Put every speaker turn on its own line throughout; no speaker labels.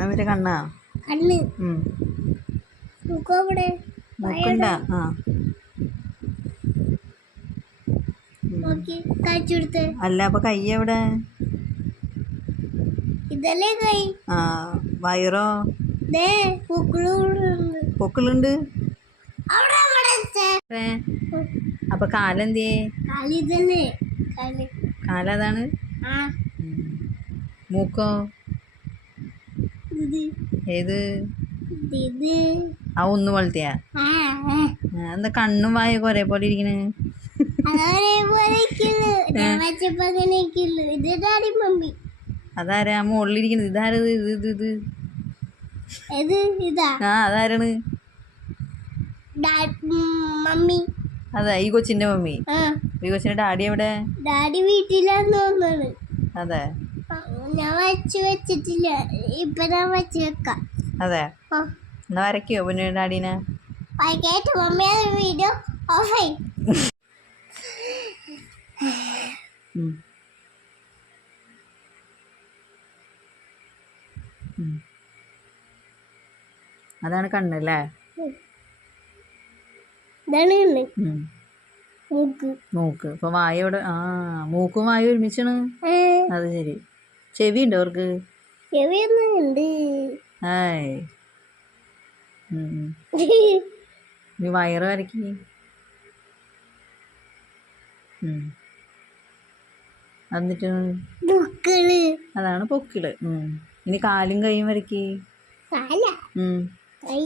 അവന്റെ കണ്ണാ?
കണ്ണ്.
ആ. അല്ല അപ്പൊ കൈ എവിടെ?
ഇതല്ലേ കൈ?
ആ വയറോ?
പൂക്കളുണ്ട്?
അപ്പൊ
കാലെന്തേ കാൽ
കാലതാണ്? മൂക്കോ? ഏത്? ആ ഒന്ന് വളർത്തിയാ. എന്താ കണ്ണും വായൊക്കെ ഒരേപോലെ ഇരിക്കണ്? അതാരാ? മുകളിലിരിക്കണത് ഇതാരത്? ഇത് ഇത് ഇത് ആ അതാരാണ്?
മമ്മി.
അതാ ഈ കൊച്ചിന്റെ മമ്മി. ഈ കൊച്ചിന്റെ ഡാഡി എവിടെ?
ഡാഡി വീട്ടിലാന്ന് തോന്നുന്നത്
അതെ.
ഞാൻ വച്ച് വെച്ചിട്ടില്ല. ഇപ്പൊ ഞാൻ വെച്ച് വെക്കാം.
അതെ.
ആ.
എന്നാ വരയ്ക്കോ പിന്നെ ഡാഡീനെ?
വൈകിട്ട് മമ്മി അത് വീഡിയോ.
അതാണ് കണ്ണല്ലേ
ഇതാണ് കണ്ണ്. മൂക്ക്.
മൂക്ക്. ഇപ്പൊ വായ ഇവിടെ ആ മൂക്കും വായും ഒരുമിച്ചാണ്? അത് ശരി. ചെവി ഉണ്ടോ. അവർക്ക്. നീ വയറ് വരക്കി എന്നിട്ട്? അതാണ് പൊക്കിൾ. ഉം. ഇനി കാലും കൈയും വരക്കി
തല കൈ.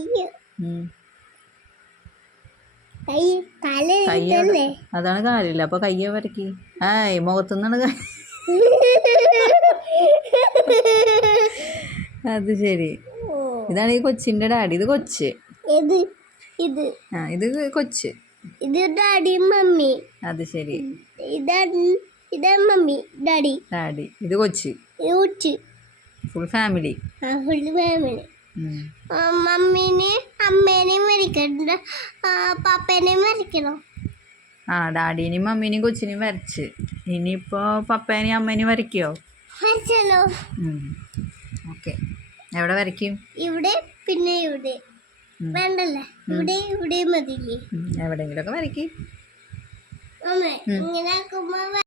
കൈ തല
കയ്യോട്
ഇതല്ലേ
അതാണ് കാലില്ല. അപ്പൊ കയ്യ വരക്കി ആയ് മുഖത്തുനിന്നാണ് അത് ശരി. ഇതാണ് ഈ കൊച്ചിന്റെ ഡാഡി. ഇത് കൊച്ച്.
ഇത് ഇത്.
ആ ഇത് കൊച്ച്.
ഇത് ഡാഡിയും മമ്മി.
അത് ശരി.
ഇതാണ് ഇതാണ് മമ്മി ഡാഡി.
ഡാഡി. ഇത് കൊച്ച്.
ഇത് ഉച്ച
ഫുൾ ഫാമിലി
ആ ഫുൾ ഫാമിലി മമ്മീനെ അമ്മേനെയും മരിക്കണ്ട ആ, പാപ്പേനെയും മരിക്കണം
ആ ഡാഡീനെയും മമ്മീനെയും കൊച്ചിനെയും വരച്ച്. ഇനിയിപ്പോ പപ്പേനെയും അമ്മേനെയും വരയ്ക്കോ?
വരച്ചല്ലോ.
ഓക്കെ. എവിടെ വരയ്ക്കും?
ഇവിടെ പിന്നെ ഇവിടെ. വേണ്ടല്ലേ? ഇവിടെ ഇവിടെ മതിയില്ലേ?
എവിടെയെങ്കിലുമൊക്കെ വരയ്ക്കും.
ഇങ്ങനെ